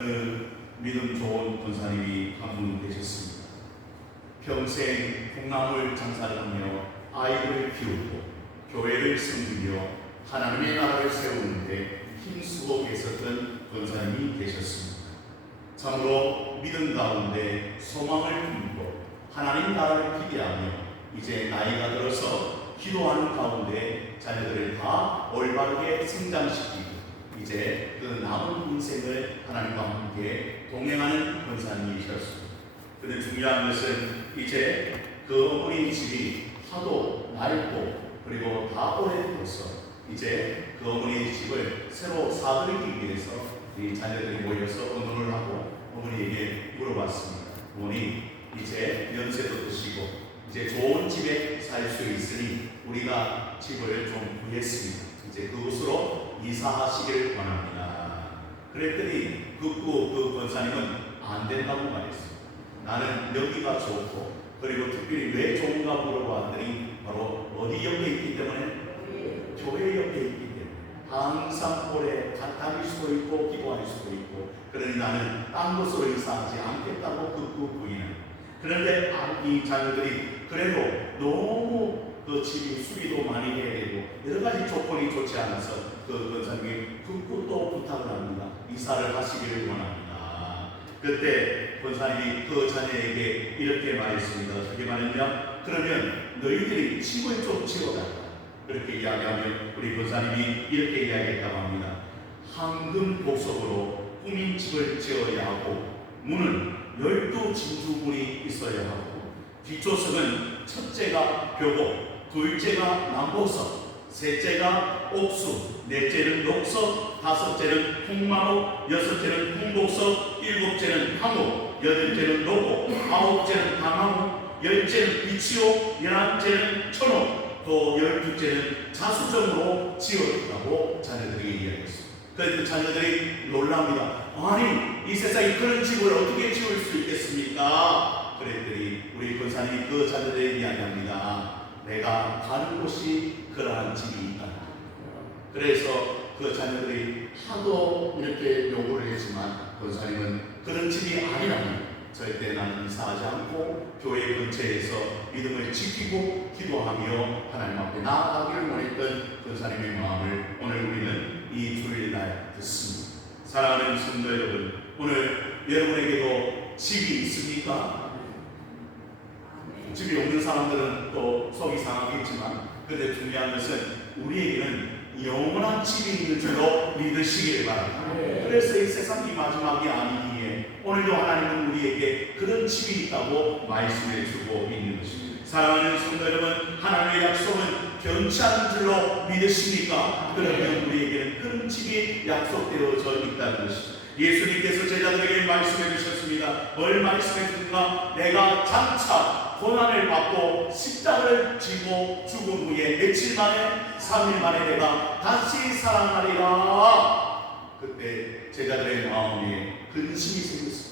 믿음 좋은 권사님이 한 분 되셨습니다. 평생 콩나물 장사를 하며 아이들을 키우고 교회를 섬기며 하나님의 나라를 세우는데 힘쓰고 계셨던 권사님이 되셨습니다. 참으로 믿음 가운데 소망을 품고 하나님 나라를 기대하며 이제 나이가 들어서 기도하는 가운데 자녀들을 다 올바르게 성장시키고 이제 그 남은 인생을 하나님과 함께 동행하는 권사님이셨습니다. 그런데 중요한 것은 이제 그 어머니 집이 하도 낡고 그리고 다 오래돼서 이제 그 어머니 집을 새로 사들이기 위해서 이 자녀들이 모여서 의논을 하고 어머니에게 물어봤습니다. 어머니, 이제 연세도 드시고 이제 좋은 집에 살 수 있으니 우리가 집을 좀 구했습니다. 이제 그곳으로 이사하시기를 원합니다. 그랬더니 그 권사님은 안 된다고 말했어요. 나는 여기가 좋고 그리고 특별히 왜 좋은가 물어봤더니 바로 어디 옆에 있기 때문에 교회 옆에 있기 때문에 항상 오래 다닐 수도 있고 기도할 수도 있고 그러니 나는 딴 곳으로 이사하지 않겠다고 극구 부인을. 그런데 이 자녀들이 그래도 너무 그 집이 수리도 많이 해야 되고 여러 가지 조건이 좋지 않아서 그 권사님이 극구 또 부탁을 합니다. 이사를 하시기를 원합니다. 그때 권사님이 그 자녀에게 이렇게 말했습니다. 어떻게 말했냐? 그러면 너희들이 집을 좀 지어달라. 그렇게 이야기하면 우리 권사님이 이렇게 이야기했다고 합니다. 황금 복석으로 꾸민 집을 지어야 하고 문은 12진주문이 있어야 하고 뒷조석은 첫째가 벼고 둘째가 남보석, 셋째가 옥수, 넷째는 녹석, 다섯째는 홍마옥, 여섯째는 홍복석, 일곱째는 황옥, 여덟째는 노고, 아홉째는 당황옥, 열째는 비치옥, 열한째는 천옥, 또 12째는 자수정으로 지었다고 자녀들이 이야기했습니다. 그래서 자녀들이 놀랍니다. 아니, 이 세상에 그런 집을 어떻게 지을 수 있겠습니까? 그랬더니 우리 권사님이 그 자녀들에게 이야기합니다. 내가 가는 곳이 그러한 집이 있다. 그래서 그 자녀들이 하도 이렇게 요구를 했지만 권사님은 그런 집이 아니라면 절대 나는 이사하지 않고 교회 근처에서 믿음을 지키고 기도하며 하나님 앞에 나아가기를 원했던 권사님의 마음을 오늘 우리는 이 주일날 듣습니다. 사랑하는 성도 여러분, 오늘 여러분에게도 집이 있습니까? 집이 없는 사람들은 또 속이 상하겠지만 그런데 중요한 것은 우리에게는 영원한 집이 있는 줄로 믿으시기를 바랍니다. 그래서 이 세상이 마지막이 아니기에 오늘도 하나님은 우리에게 그런 집이 있다고 말씀해 주고 있는 것입니다. 사랑하는 성도 여러분, 하나님의 약속은 변치 않은 줄로 믿으십니까? 그러면 우리에게는 그런 집이 약속되어져 있다는 것입니다. 예수님께서 제자들에게 말씀해 주셨습니다. 뭘 말씀해 주는가? 내가 장차 고난을 받고 십자가를 지고 죽은 후에 며칠 만에 3일 만에 내가 다시 살아나리라. 그때 제자들의 마음에 근심이 생겼습니다.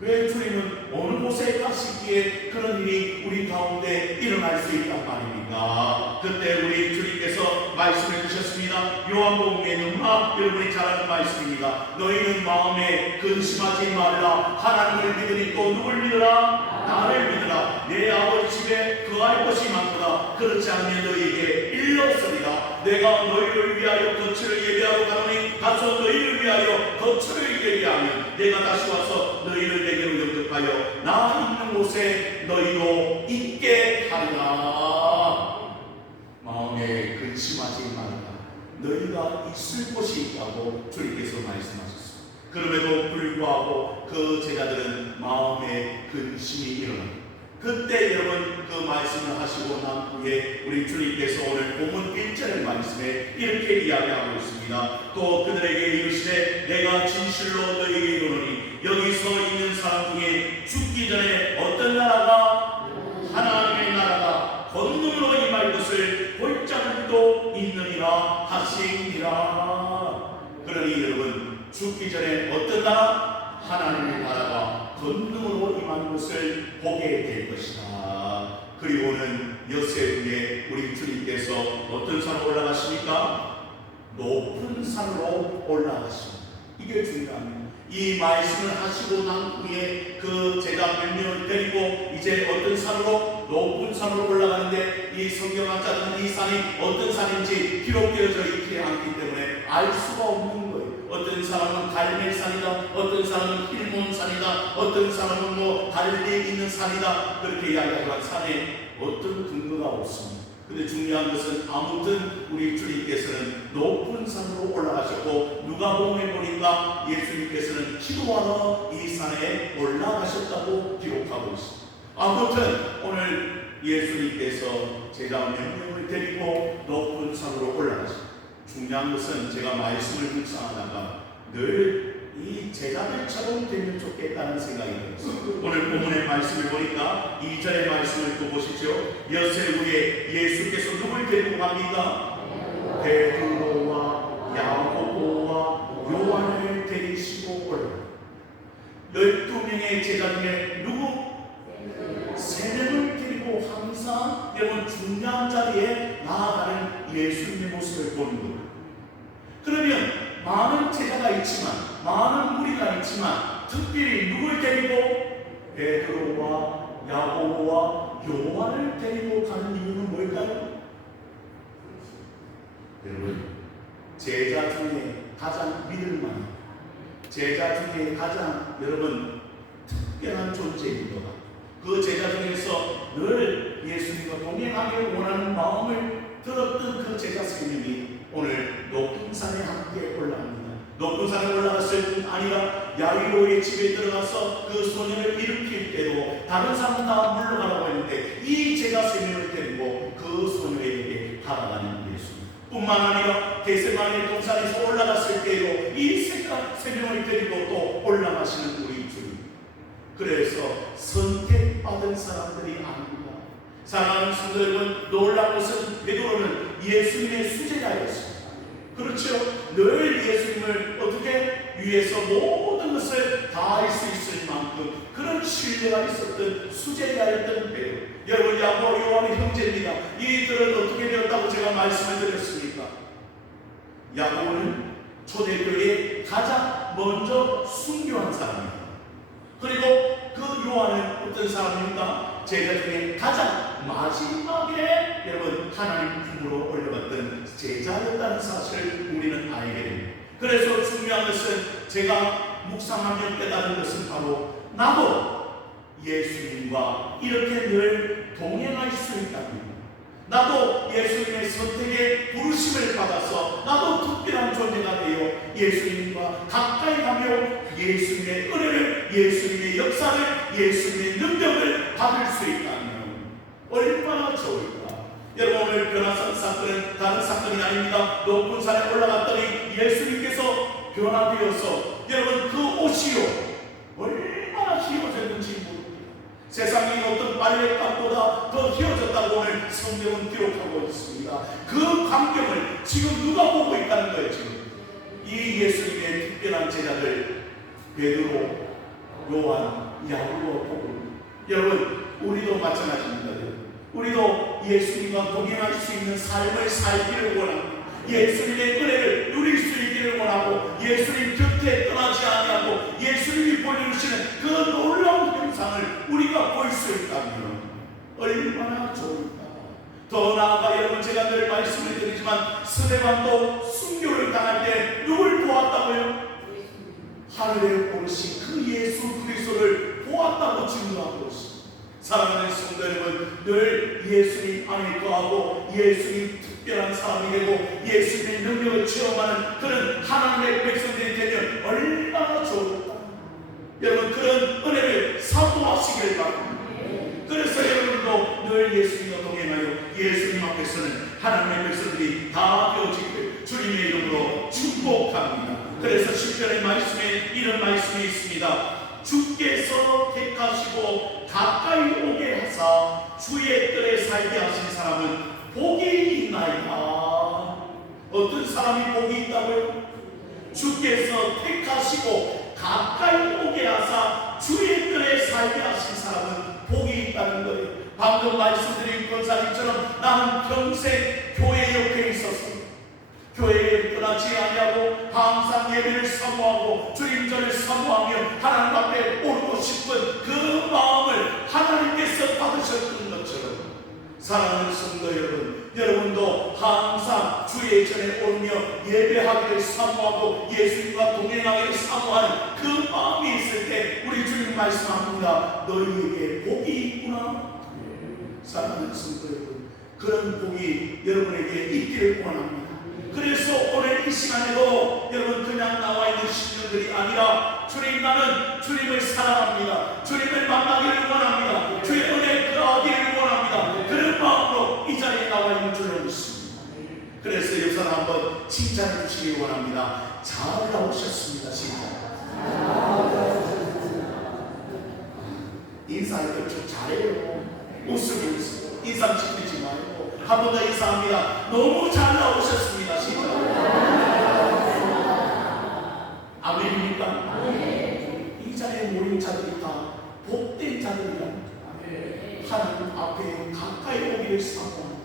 왜 주님은 어느 곳에 가시기에 그런 일이 우리 가운데 일어날 수 있단 말입니까? 그때 우리 주님께서 말씀해 주셨습니다. 요한복음에 누나 여러분이 잘 아는 말씀입니다. 너희는 마음에 근심하지 말라. 하나님을 믿으니 또 누굴 믿으라? 나를 믿으라. 내 아버지 집에 거할 것이 많도다. 그렇지 않으면 너희에게 일렀으리라. 내가 너희를 위하여 거처를 예비하러 가노니 가서 너희를 위하여 거처를 예비하면 내가 다시 와서 너희를 내게로 영접하여 나 있는 곳에 너희도 있게 하리라. 마음에 근심하지 말라. 너희가 있을 곳이 있다고 주님께서 말씀하셨습니다. 그럼에도 불구하고 그 제자들은 마음에 근심이 일어납니다. 그때 여러분 그 말씀을 하시고 난 후에 우리 주님께서 오늘 본문 1절의 말씀에 이렇게 이야기하고 있습니다. 또 그들에게 이르시되 내가 진실로 너희에게 이르노니 여기서 있는 사람 중에 죽기 전에 어떤 나라가 하나님의 나라가 권능으로 임할 것을 볼 자들도 있느니라 하시니라. 그러니 여러분 죽기 전에 어떤 나라? 하나님의 나라가 권능으로 임하는 것을 보게 될 것이다. 그리고는 엿새 후에 우리 주님께서 어떤 산으로 올라가십니까? 높은 산으로 올라가십니다. 이게 중요합니다. 이 말씀을 하시고 난 후에 그 제자 몇 명을 데리고 이제 어떤 산으로, 높은 산으로 올라가는데, 이 성경학자들은 이 산이 어떤 산인지 기록되어져 있지 않기 때문에 알 수가 없는 거예요. 어떤 사람은 갈멜산이다, 어떤 사람은 힐몬산이다, 어떤 사람은 뭐 갈릴리에 있는 산이다, 그렇게 이야기하지만 산에 어떤 근거가 없습니다. 근데 중요한 것은 아무튼 우리 주님께서는 높은 산으로 올라가셨고, 누가복음에 보니까 예수님께서는 기도하러 이 산에 올라가셨다고 기록하고 있습니다. 아무튼 오늘 예수님께서 제자 몇 명을 데리고 높은 산으로 올라가십니다. 중요한 것은 제가 말씀을 묵상하다가 늘 이 제자들처럼 되면 좋겠다는 생각이 들었어요. 오늘 본문의 말씀을 보니까 2절의 말씀을 또 보시죠. 엿새 후에 예수께서 누굴 데리고 갑니까? 베드로와 야고보와 요한을 데리시고 올라가요. 12명의 제자 중에 누구? 3명을 데리고 항상 여러분 중요한 자리에 나아가는 예수님의 모습을 보는 거예요. 그러면 많은 제자가 있지만, 많은 무리가 있지만, 특별히 누굴 데리고? 베드로와 야고보와 요한을 데리고 가는 이유는 뭘까요? 여러분, 제자 중에 가장 믿을만한, 제자 중에 가장 여러분 특별한 존재인 것, 그 제자 중에서 늘 예수님과 동행하기를 원하는 마음을 들었던 그 제자 3명이 오늘 높은 산에 함께 올라갑니다. 높은 산에 올라갔을 뿐 아니라 야이로의 집에 들어가서 그 소년을 일으킬 때도 다른 사람은 다 물러가라고 했는데 이 제자 3명을 데리고 그 소년에게 다가가는 예수님, 뿐만 아니라 겟세마네 동산에서 올라갔을 때도 이 제자 3명을 데리고 또 올라가시는 우리 주님. 그래서 선택받은 사람들이 아닙니다. 사랑하는 성도 여러분, 놀라운 것은 베드로는 예수님의 수제자였습니다. 그렇죠? 늘 예수님을 어떻게 위해서 모든 것을 다 할 수 있을 만큼 그런 신뢰가 있었던 수제자였던 베드로. 여러분, 야고보 요한의 형제입니다. 이들은 어떻게 되었다고 제가 말씀을 드렸습니까? 야고보는 초대교회에 가장 먼저 순교한 사람입니다. 그리고 그 요한은 어떤 사람입니까? 제자 중에 가장 마지막에 여러분 하나님 품으로 올려갔던 제자였다는 사실을 우리는 알게 됩니다. 그래서 중요한 것은 제가 묵상하며 깨달은 것은 바로 나도 예수님과 이렇게 늘 동행할 수 있답니다. 나도 예수님의 선택에 부르심을 받아서 나도 특별한 존재가 되어 예수님과 가까이 가며 예수님의 은혜를, 예수님의 역사를, 예수님의 능력을 받을 수 있다면 얼마나 좋을까. 여러분, 오늘 변화산 사건은 다른 사건이 아닙니다. 높은 산에 올라갔더니 예수님께서 변화되어서 여러분 그 옷이요 얼마나 휘어졌는지 모릅니다. 세상의 어떤 빨랫감보다 더 휘어졌다고 오늘 성경은 기록하고 있습니다. 그 광경을 지금 누가 보고 있다는 거예요. 지금 이 예수님의 특별한 제자들 베드로, 요한, 야고보가 보고, 여러분 우리도 마찬가지입니다. 우리도 예수님과 동행할 수 있는 삶을 살기를 원합니다. 예수님의 은혜를 누릴 수 있기를 원하고, 예수님 곁에 떠나지 아니하고 예수님이 보여주시는 그 놀라운 형상을 우리가 볼 수 있다면 얼마나 좋을까. 더 나아가 여러분, 제가 늘 말씀을 드리지만 스데반도 순교를 당할 때 누굴 보았다고요? 하늘에 오르신 그 예수 그리스도를 보았다고 증거하고 있습니다. 사랑하는 성도 여러분, 늘 예수님 안에 거하고 예수님 특별한 사람이 되고 예수님의 능력을 체험하는 그런 하나님의 백성들이 되면 얼마나 좋을까. 여러분, 그런 은혜를 사모하시기를 바랍니다. 그래서 여러분도 늘 예수님과 동행하여 예수님 앞에서는 하나님의 백성들이 다 되어지기를 주님의 이름으로 축복합니다. 그래서 시편의 말씀에 이런 말씀이 있습니다. 주께서 택하시고 가까이 오게 하사 주의 뜰에 살게 하신 사람은 복이 있나이다. 어떤 사람이 복이 있다고요? 주께서 택하시고 가까이 오게 하사 주의 뜰에 살게 하신 사람은 복이 있다는 거예요. 방금 말씀드린 권사님처럼 나는 평생 교회 옆에 있었습니다. 교회에 떠나지 아니하고 항상 예배를 사모하고 주임전을 사모하며 하나님 앞에 오르고 싶은 그 마음을 하나님께서 받으셨던 것처럼 사랑하는 성도 여러분, 여러분도 항상 주의 전에 오르며 예배하기를 사모하고 예수님과 동행하기를 사모하는 그 마음이 있을 때 우리 주님 말씀합니다. 너희에게 복이 있구나. 사랑하는 성도 여러분, 그런 복이 여러분에게 있기를 원합니다. 그래서 오늘 이 시간에도 여러분 그냥 나와 있는 신령들이 아니라 주님, 나는 주님을 사랑합니다. 주님을 만나기를 원합니다. 주의 은혜에 거하기를 원합니다. 그런 마음으로 이 자리에 나와 있는 줄로 믿습니다. 그래서 여기서 한번 칭찬해 주시기 원합니다. 잘 나오셨습니다. 진짜 인사할 때 좀 잘해요. 웃으면 인사 찍히지 말고 한 번 더 인사합니다. 너무 잘 나오셨습니다. 진짜 아멘입니까? 이 자리에 모인 자들이 다 복된 자들이랍니다. 하나님 앞에 가까이 오기를 사모합니다.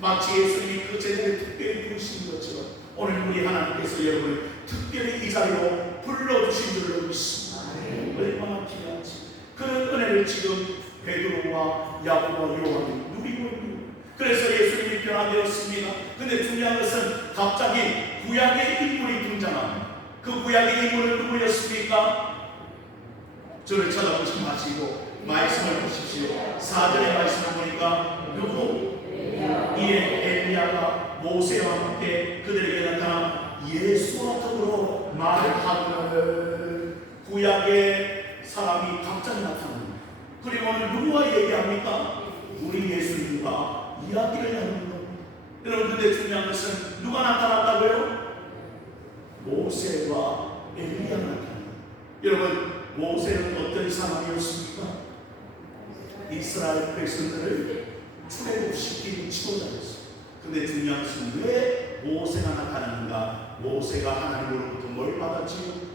마치 예수님이 그 제자를 특별히 부르신 것처럼 오늘 우리 하나님께서 여러분을 특별히 이 자리로 불러주신 줄로 믿습니다. 얼마나 귀한지 그런 은혜를 지금 베드로와 야고보와 요한이 누리고 있는. 그래서 예수님이 변화되었습니다. 근데 중요한 것은 갑자기 구약의 인물이 등장합니다. 그 구약의 인물은 누구였습니까? 저를 쳐다보지 마시고 말씀을 보십시오. 4절의 말씀을 보니까 누구? 이에 엘리야가 모세와 함께 그들에게 나타나 예수와 더불어 말하기를. 구약의 사람이 갑자기 나타납니다. 그리고 오늘 누구와 얘기합니까? 우리 예수님과 이야기를 하는 겁니다. 여러분, 근데 중요한 것은 누가 나타났다고요? 모세와 엘리야가 나타납니다. 여러분, 모세는 어떤 사람이었습니까? 이스라엘 백성들을 출애굽시킨 지도자였어요. 근데 중요한 것은 왜 모세가 나타나는가? 모세가 하나님으로부터 뭘 받았지요?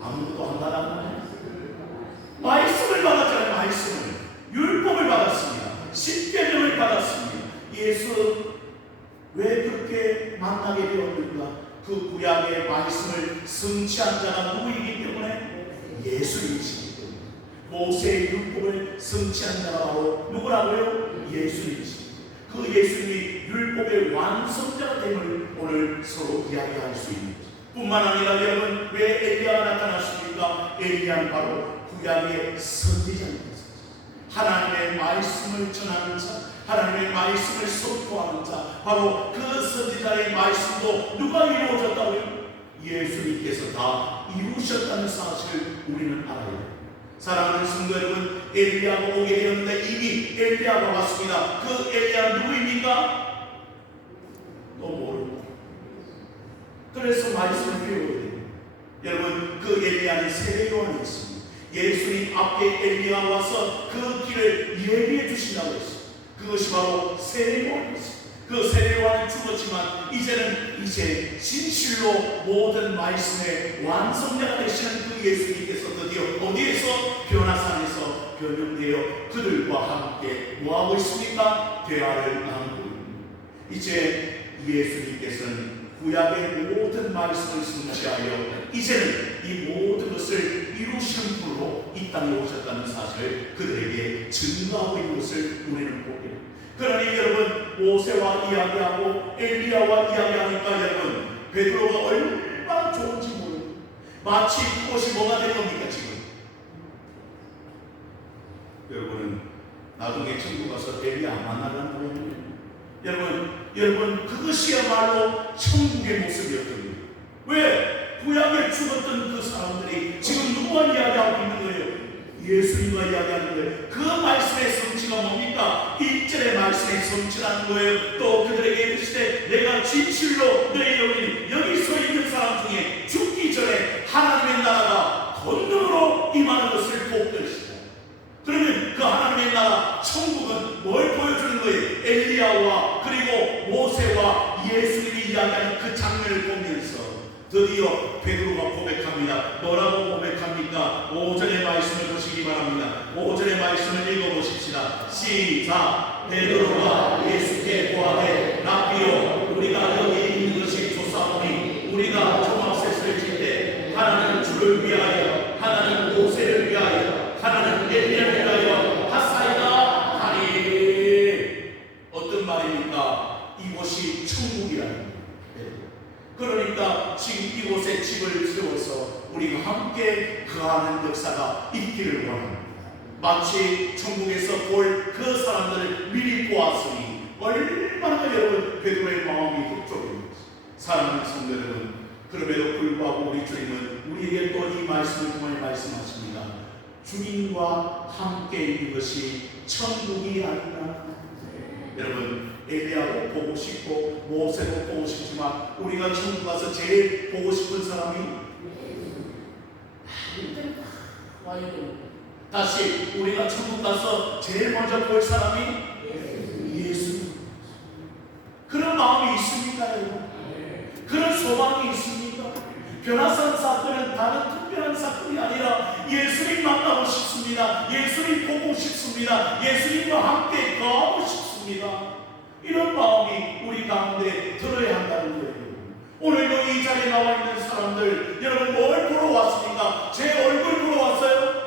아무것도 안 받았나요? 말씀을 받았잖아요. 말씀을, 율법을 받았습니다. 십계명을 받았습니다. 예수 왜 그렇게 만나게 되었는가? 그 구약의 말씀을 성취한 자가 누구이기 때문에? 예수님이시기 때문에. 모세의 율법을 성취한 자가 바로 누구라고요? 예수님이시기 때문에. 그 예수님이 율법의 완성자가 됨을 오늘 서로 이야기할 수 있는 거죠. 뿐만 아니라 여러분, 왜 엘리야가 나타났습니까? 엘리야는 바로 구약의 선지자입니다. 하나님의 말씀을 전하는 자, 하나님의 말씀을 선포하는 자, 바로 그 선지자의 말씀도 누가 이루어졌다고요? 예수님께서 다 이루셨다는 사실을 우리는 알아야 해요. 사랑하는 성도 여러분, 엘리야가 오게 되었는데 이미 엘리야가 왔습니다. 그 엘리야 누구입니까? 또 모르고. 그래서 말씀을 배워야 돼요. 여러분, 그 엘리야는 세례요한이 있습니다. 예수님 앞에 엘리야가 와서 그 길을 예비해 주신다고 했어요. 그것이 바로 세례요한이었어요. 그 세례요한은 죽었지만 이제는 진실로 모든 말씀의 완성자가 되시는 그 예수님께서 드디어 어디에서? 변화산에서 변형되어 그들과 함께 뭐하고 있습니까? 대화를 나누고 있습니다. 이제 예수님께서는 구약의 모든 말씀을 성취하여 이제는 이 모든 것을 이루시는 분으로 이 땅에 오셨다는 사실을 그들에게 증거하고 있는 것을 우리는 보게 됩니다. 그러니 여러분, 모세와 이야기하고 엘리야와 이야기하니까 여러분, 베드로가 얼마나 좋은지 모르고 마치 그것이 뭐가 된 겁니까 지금? 여러분은 나중에 천국 가서 엘리야 안 만나려는 거예요. 여러분 그것이야말로 천국의 모습이었던 거예요. 왜? 구약에 죽었던 그 사람들이 지금 누구와 이야기하고 있는 거예요? 예수님과 이야기하는 거예요. 그 말씀의 성취가 뭡니까? 1절의 말씀의 성취라는 거예요. 또 그들에게 이르시되 내가 진실로 너희 여기 서 있는 사람 중에 죽기 전에 하나님의 나라가 권능으로 임하는 것을 볼 것이다. 그러면 그 하나님의 나라 천국은 뭘 보여주는 거예요? 엘리야와 그리고 모세와 예수님이 이야기하는 그 장면을 보면서 드디어 베드로가 고백합니다. 뭐라고 고백합니까? 5절의 말씀을 보시기 바랍니다. 5절의 말씀을 읽어보십시다. 시작. 베드로가 예수께 고하되 랍비요, 우리가 여기 있는 것이 좋사오니 우리가 함께 거하는 역사가 있기를 원합니다. 마치 천국에서 볼 그 사람들을 미리 보았으니 얼마나 여러분 베드로의 마음이 흡족합니다. 사랑하는 성도 여러분, 그럼에도 불구하고 우리 주님은 우리에게 또 이 말씀을 통해 말씀하십니다. 주님과 함께 있는 것이 천국이 아니라. 여러분, 엘리야도 보고 싶고 모세도 보고 싶지만 우리가 천국 가서 제일 보고 싶은 사람이 다시 우리가 천국 가서 제일 먼저 볼 사람이 예수. 그런 마음이 있습니까, 여러분? 그런 소망이 있습니까? 변화산 사건은 다른 특별한 사건이 아니라 예수님 만나고 싶습니다. 예수님 보고 싶습니다. 예수님과 함께 거하고 싶습니다. 이런 마음이 우리 가운데 들어야 한다는 거예요. 오늘도 이 자리에 나와 있는 사람들, 여러분 뭘 보러 왔습니까? 제 얼굴 보러 왔어요?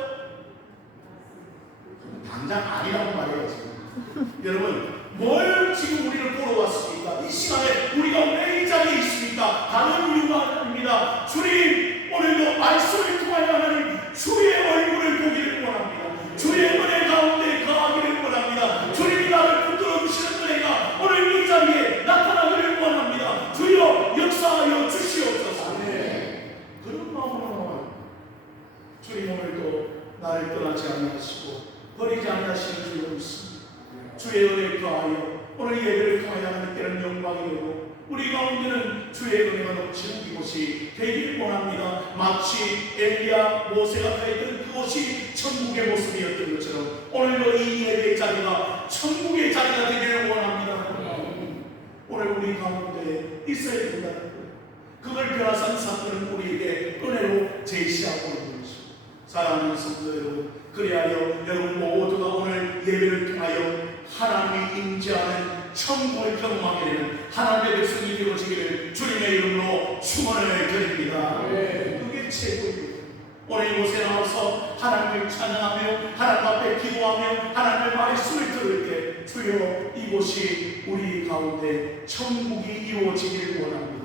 당장 아니라고 말해야지. 여러분, 뭘 지금 우리를 보러 왔습니까? 이 시간에 우리가 왜 이 자리에 있습니까? 다른 이유가 아닙니다. 주님, 오늘도 말씀을 통하여 하나님 주의 얼굴을 보기를 원합니다. 주의 은혜 가운데 거하기를 원합니다. 주님이 나를 붙들어 주시는 은혜가 오늘 이 자리에 나타나기를 원합니다. 주여 역사하여 주시옵소서. 그런 마음으로 나와요. 주님, 오늘도 나를 떠나지 아니하시고 버리지 아니하시는 주여 믿습니다. 주의 은혜를 더하여 오늘 예배를 통하여 하나님께는 영광이 되고 우리 가운데는 주의 은혜가 넘치는 이곳이 되길 원합니다. 마치 엘리야 모세가 가있던 그곳이 천국의 모습이었던 것처럼 오늘도 이 예배의 자리가 천국의 자리가 되기를 원합니다. 오늘 우리 가운데 있어야 된다는 거예요. 그걸 변화산 사건은 우리에게 은혜로 제시하고 있는 것입니다. 사랑하는 성도 여러분, 그리하여 여러분 모두가 오늘 예배를 통하여 하나님이 임재하는 천국을 경험하게 되는 하나님의 백성이 이루어지기를 주님의 이름으로 축원을 드립니다. 그게 최고입니다. 오늘 이곳에 나와서 하나님을 찬양하며 하나님 앞에 기도하며 하나님의 말씀을 들을 때 주여 이곳이 우리 가운데 천국이 이루어지기를 원합니다.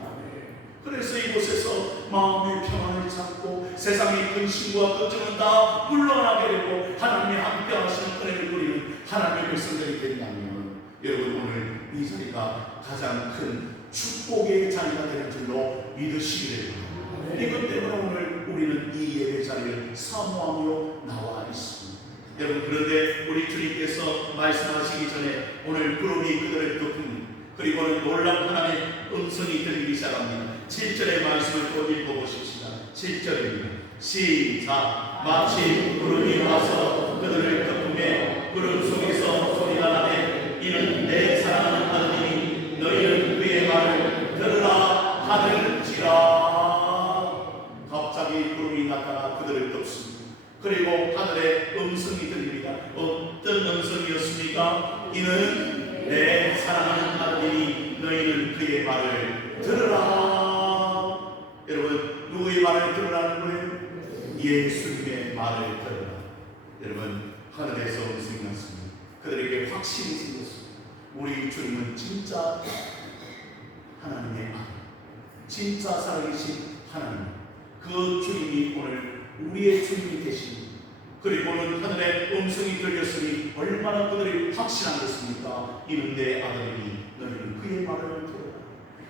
그래서 이곳에서 마음의 평안을 찾고 세상의 근심과 걱정은 다 물러나게 되고 하나님이 함께 하시는 은혜를 누리는 하나님의 백성들이 된다면 여러분 오늘 이 자리가 가장 큰 축복의 자리가 되는 줄로 믿으시기를 바랍니다. 이것 때문에 오늘 우리는 이 예배 자리를 사모하며 나와 있습니다. 여러분, 그런데 우리 주님께서 말씀하시기 전에 오늘 구름이 그들을 덮은 그리고는 놀라운 하나님의 음성이 들리기 시작합니다. 7절의 말씀을 또 읽어보십시다. 7절입니다. 시작. 마치 구름이 와서 그들을 덮음에 구름 속에서 소리가 나되 이는 내 사랑하는 아들이니 너희는 그의 말을 들으라 하는지라. 갑자기 구름이 나타나 그들을 덮습니다. 그리고 하늘의 음성이 들립니다. 어떤 음성이었습니까? 이는 내 사랑하는 아들이니 너희는 그의 말을 들으라. 여러분, 누구의 말을 들으라는 거예요? 예수님의 말을 들으라. 여러분, 하늘에서 음성이 났습니다. 그들에게 확신이 생겼습니다. 우리 주님은 진짜 하나님의 아들, 진짜 살아계신 하나님, 그 주님이 오늘 우리의 주님이 되십니다. 그리고는 하늘의 음성이 들렸으니 얼마나 그들이 확신하겠습니까? 이는 내 아들이니 너희는 그의 말을 들으라.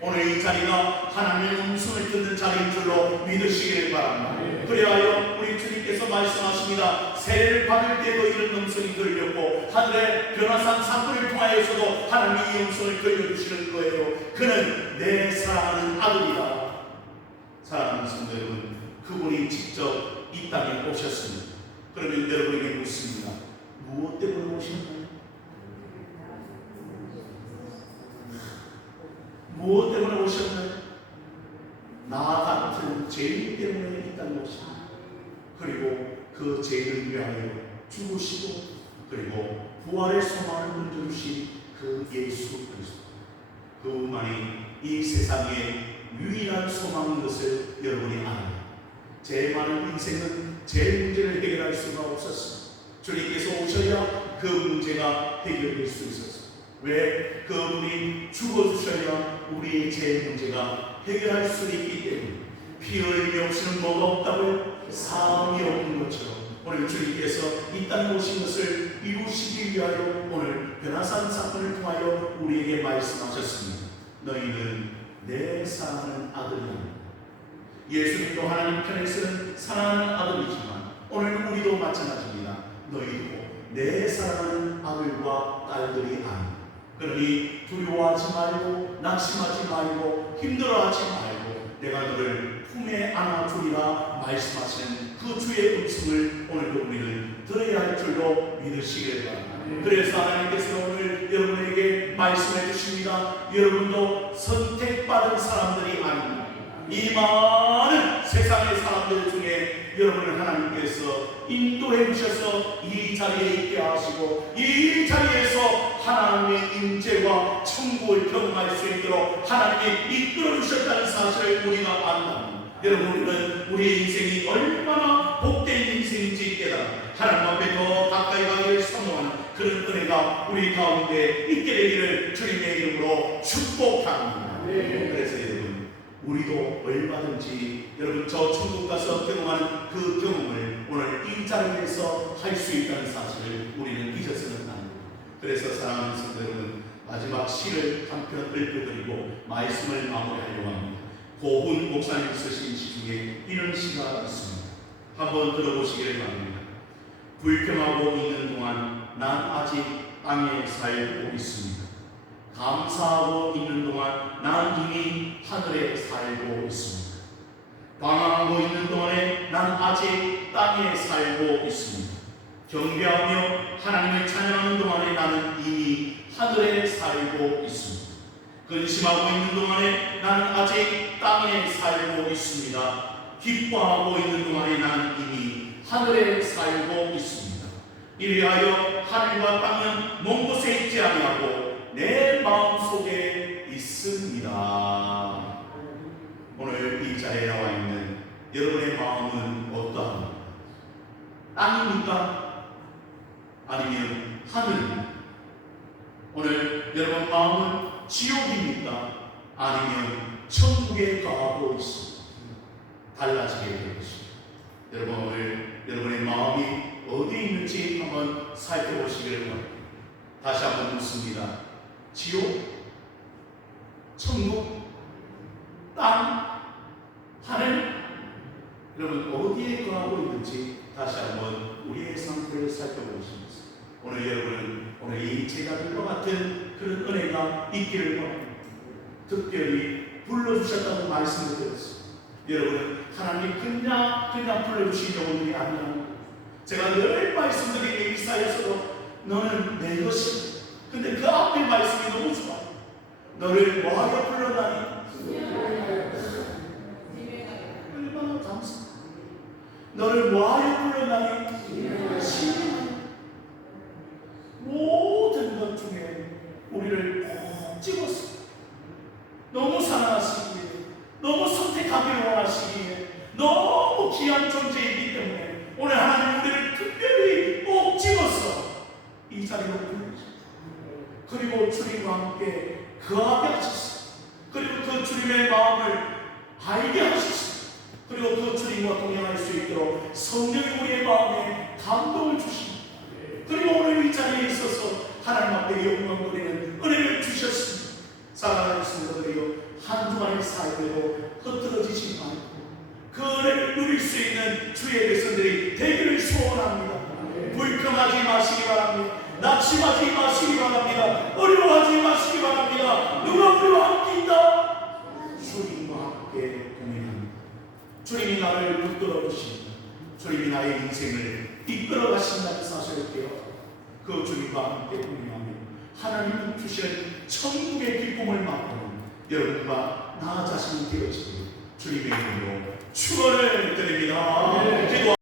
오늘 이 자리가 하나님의 음성을 듣는 자리인 줄로 믿으시기를 바랍니다. 그리하여 우리 주님께서 말씀하십니다. 세례를 받을 때도 이런 음성이 들렸고 하늘의 변화산 사건을 통하여서도 하나님이 이 음성을 들려주시는 거예요. 그는 내 사랑하는 아들이다. 사랑하는 성도 여러분, 그분이 직접 이 땅에 오셨습니다. 그러면 여러분에게 묻습니다. 무엇 때문에 오셨나요? 무엇 때문에 오셨나요? 나 같은 죄인 때문에 이 땅에 오셨나요? 그리고 그 죄인을 위하여 죽으시고 그리고 부활의 소망을 던져주신 그 예수 그리스도, 그분만이 이 세상의 유일한 소망인 것을 여러분이 압니다. 제 많은 인생은 제 문제를 해결할 수가 없었습니다. 주님께서 오셔야 그 문제가 해결될 수 있었습니다. 왜? 그분이 죽어주셔야 우리의 제 문제가 해결할 수 있기 때문에. 피 흘림이 없이는 뭐가 없다고요? 오늘 주님께서 이 땅에 오신 것을 이루시기 위하여 오늘 변화산 사건을 통하여 우리에게 말씀하셨습니다. 너희는 내 사랑하는 아들이야. 예수님도 하나님 편에서는 사랑하는 아들이지만 오늘 우리도 마찬가지입니다. 너희도 내 사랑하는 아들과 딸들이 아니라. 그러니 두려워하지 말고 낙심하지 말고 힘들어하지 말고 내가 너를 품에 안아주리라 말씀하시는 그 주의 음성을 오늘도 우리는 들어야 할 줄로 믿으시기를 바랍니다. 그래서 하나님께서 오늘 여러분에게 말씀해 주십니다. 여러분도 선택받은 사람들이 아닙니다. 이 많은 세상의 사람들 중에 여러분을 하나님께서 인도해 주셔서 이 자리에 있게 하시고 이 자리에서 하나님의 임재와 천국을 경험할 수 있도록 하나님이 이끌어 주셨다는 사실을 우리가 안답니다. 여러분, 우리는 우리의 인생이 얼마나 복된 인생인지 깨달아 하나님 앞에 더 가까이 가기를 선호하는 그런 은혜가 우리 가운데 있게 되기를 주님의 이름으로 축복합니다. 그래서 여러분, 우리도 얼마든지 여러분 저 천국 가서 경험하는 그 경험을 오늘 이 자리에서 할 수 있다는 사실을 우리는 잊어서는 안 됩니다. 그래서 사랑하는 성도 여러분, 마지막 시를 한 편 읊어드리고 말씀을 마무리하려고 합니다. 고훈 목사님 쓰신 시 중에 이런 시가 있습니다. 한번 들어보시기를 바랍니다. 불평하고 있는 동안 난 아직 땅에 살고 있습니다. 감사하고 있는 동안 난 이미 하늘에 살고 있습니다. 방황하고 있는 동안에 난 아직 땅에 살고 있습니다. 경배하며 하나님을 찬양하는 동안에 나는 이미 하늘에 살고 있습니다. 근심하고 있는 동안에 나는 아직 땅에 살고 있습니다. 기뻐하고 있는 동안에 나는 이미 하늘에 살고 있습니다. 이리하여 하늘과 땅은 먼 곳에 있지 아니하고 내 마음속에 있습니다. 오늘 이 자리에 나와 있는 여러분의 마음은 어떠합니까? 땅입니까? 아니면 하늘입니까? 오늘 여러분 마음은 지옥입니까? 아니면 천국에 가고 있습니다. 달라지게 될 것입니다. 여러분, 오늘 여러분의 마음이 어디에 있는지 한번 살펴보시기를 바랍니다. 다시 한번 묻습니다. 지옥, 천국, 땅, 하늘, 여러분 어디에 거하고 있는지 다시 한번 우리의 상태를 살펴보시면서 오늘 여러분은 오늘 이 제자들과 같은 그런 은혜가 있기를 바랍니다. 특별히 불러주셨다고 말씀을 드렸습니다. 여러분은 하나님 그냥 불러주신 영혼들이 아니라 제가 늘 말씀드린 이사야서도 너는 내 것이다. 근데 그 앞에 말씀이 너무 좋아요. 너를 뭐하여 불렀나니? 얼마나 감사. 너를 뭐하여 불렀나니? 신이 모든 것 중에 우리를 꼭 집었어. 너무 사랑하시기에, 너무 선택하기를 원하시기에, 너무 귀한 존재이기 때문에 오늘 하나님 우리를 특별히 꼭 집어서 이 자리로 부르셨어요. 그리고 주님과 함께 거하게 하셨어요. 그리고 그 주님의 마음을 알게 하셨어요. 그리고 그 주님과 동행할 수 있도록 성령이 우리의 마음에 감동을 주십니다. 그리고 오늘 이 자리에 있어서 하나님 앞에 영광드리는 은혜를 주셨습니다. 사랑하는 성도들이여, 한동안의 삶으로 흩어지지 말고 그 은혜를 누릴 수 있는 주의 백성들이 되기를 소원합니다. 불평하지 마시기 바랍니다. 낙심하지 마시기 바랍니다. 어려워하지 마시기 바랍니다. 누가 우리와 함께 있다? 주님과 함께 동행합니다. 주님이 나를 붙들어 주십니다. 주님이 나의 인생을 이끌어 가신다는 사실을 깨닫고 그 주님과 함께 동행하며 하나님 주시는 천국의 기쁨을 맛보는 여러분과 나 자신이 되어지기를 주님의 이름으로 축원을 드립니다. 기도